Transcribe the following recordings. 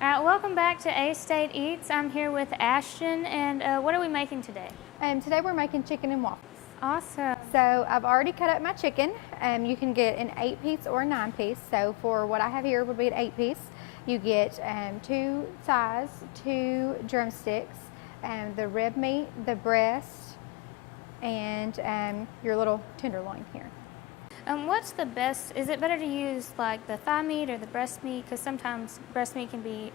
Welcome back to A-State Eats. I'm here with Ashton, and what are we making today? Today we're making chicken and waffles. Awesome. So I've already cut up my chicken. You can get an 8-piece or a 9-piece. So for what I have here would be an 8-piece. You get 2 thighs, 2 drumsticks, the rib meat, the breast, and your little tenderloin here. What's the best? Is it better to use like the thigh meat or the breast meat? Because sometimes breast meat can be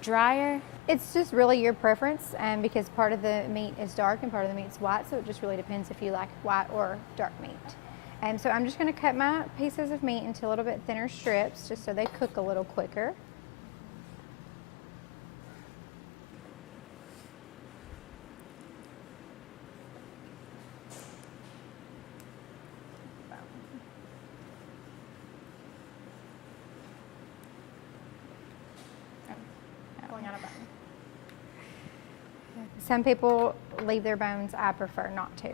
drier. It's just really your preference, because part of the meat is dark and part of the meat's white, so it just really depends if you like white or dark meat. So I'm just going to cut my pieces of meat into a little bit thinner strips just so they cook a little quicker. Some people leave their bones. I prefer not to.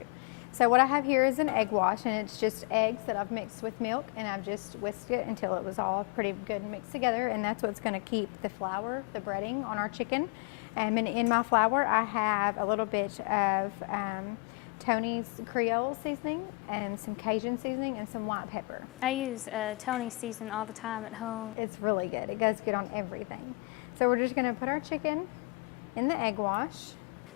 So what I have here is an egg wash, and it's just eggs that I've mixed with milk, and I've just whisked it until it was all pretty good and mixed together, and that's what's going to keep the flour, the breading on our chicken. And in my flour I have a little bit of Tony's Creole seasoning and some Cajun seasoning and some white pepper. I use Tony's seasoning all the time at home. It's really good. It goes good on everything. So we're just going to put our chicken in the egg wash.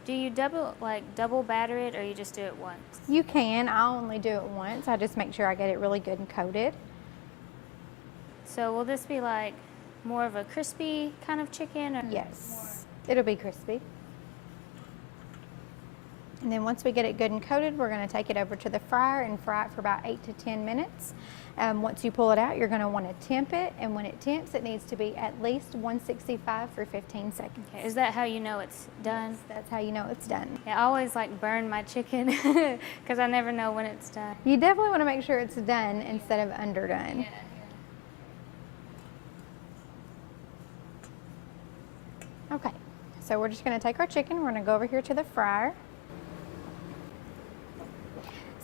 Do you double batter it, or you just do it once? You can. I only do it once. I just make sure I get it really good and coated. So will this be like more of a crispy kind of chicken? Or yes, it'll be crispy. And then once we get it good and coated, we're going to take it over to the fryer and fry it for about 8 to 10 minutes. Once you pull it out, you're going to want to temp it, and when it temps, it needs to be at least 165 for 15 seconds. Okay. Is that how you know it's done? Yes, that's how you know it's done. Yeah, I always like burn my chicken because I never know when it's done. You definitely want to make sure it's done instead of underdone. Okay, so we're just going to take our chicken. We're going to go over here to the fryer.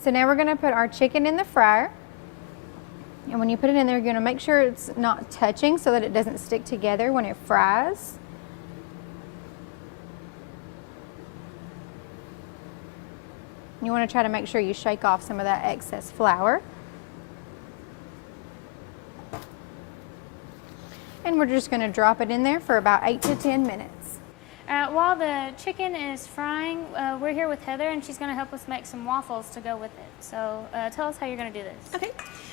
So now we're going to put our chicken in the fryer. And when you put it in there, you're going to make sure it's not touching so that it doesn't stick together when it fries. You want to try to make sure you shake off some of that excess flour. And we're just going to drop it in there for about 8 to 10 minutes. While the chicken is frying, we're here with Heather, and she's going to help us make some waffles to go with it. So tell us how you're going to do this. Okay,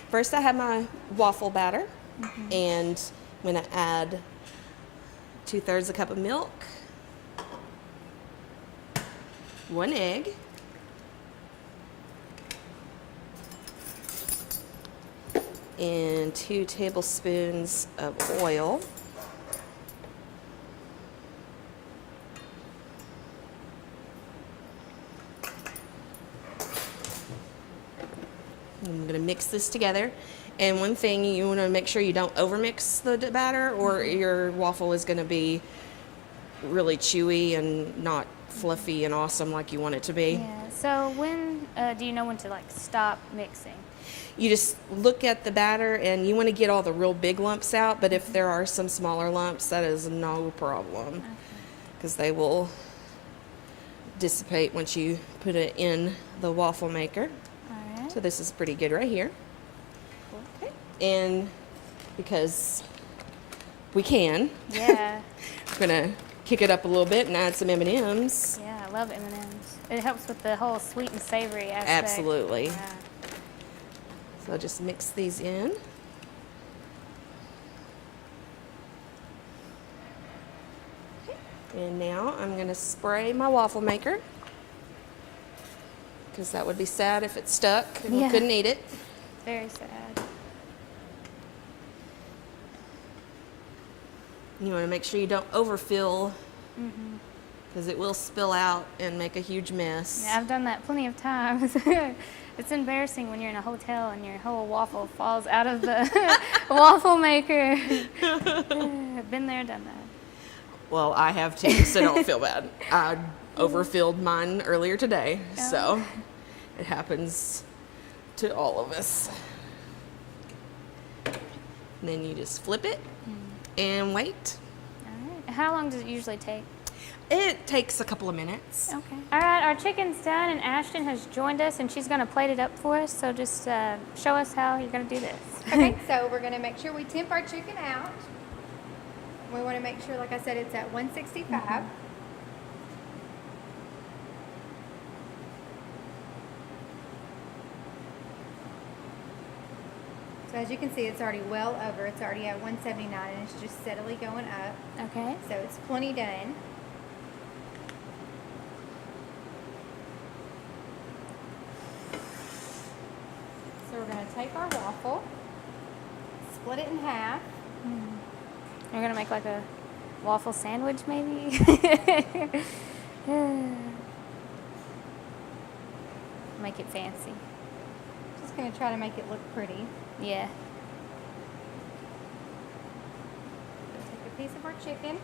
first I have my waffle batter, and I'm going to add 2/3 a cup of milk, 1 egg, and 2 tablespoons of oil. I'm going to mix this together, and one thing, you want to make sure you don't overmix the batter, or your waffle is going to be really chewy and not fluffy and awesome like you want it to be. Yeah. So when do you know when to like stop mixing? You just look at the batter, and you want to get all the real big lumps out, but if there are some smaller lumps, that is no problem, because they will dissipate once you put it in the waffle maker. So this is pretty good right here. Okay. And because we can, Yeah. we're gonna kick it up a little bit and add some M&Ms. Yeah, I love M&Ms. It helps with the whole sweet and savory aspect. Absolutely. Yeah. So just mix these in. Okay. And now I'm gonna spray my waffle maker, because that would be sad if it stuck and we couldn't eat it. Very sad. You want to make sure you don't overfill, because it will spill out and make a huge mess. Yeah, I've done that plenty of times. It's embarrassing when you're in a hotel and your whole waffle falls out of the waffle maker. I've been there, done that. Well, I have too, so don't feel bad. I overfilled mine earlier today, so it happens to all of us. And then you just flip it and wait. All right. How long does it usually take? It takes a couple of minutes. Okay. All right, our chicken's done, and Ashton has joined us, and she's going to plate it up for us. So just show us how you're going to do this. Okay, so we're going to make sure we temp our chicken out. We want to make sure, like I said, it's at 165. So as you can see, it's already well over. It's already at 179, and it's just steadily going up. Okay. So it's plenty done. So we're going to take our waffle, split it in half. You're going to make like a waffle sandwich, maybe? Make it fancy. Just going to try to make it look pretty. Yeah. Take a piece of our chicken.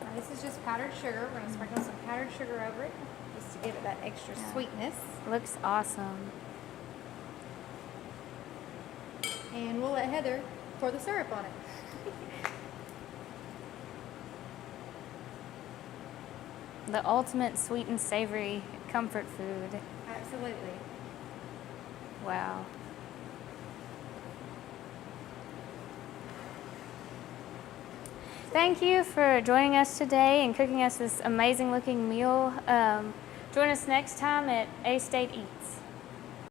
Now this is just powdered sugar. We're going to sprinkle some powdered sugar over it just to give it that extra sweetness. Looks awesome. And we'll let Heather pour the syrup on it. The ultimate sweet and savory comfort food. Absolutely. Wow. Thank you for joining us today and cooking us this amazing looking meal. Join us next time at A State Eats.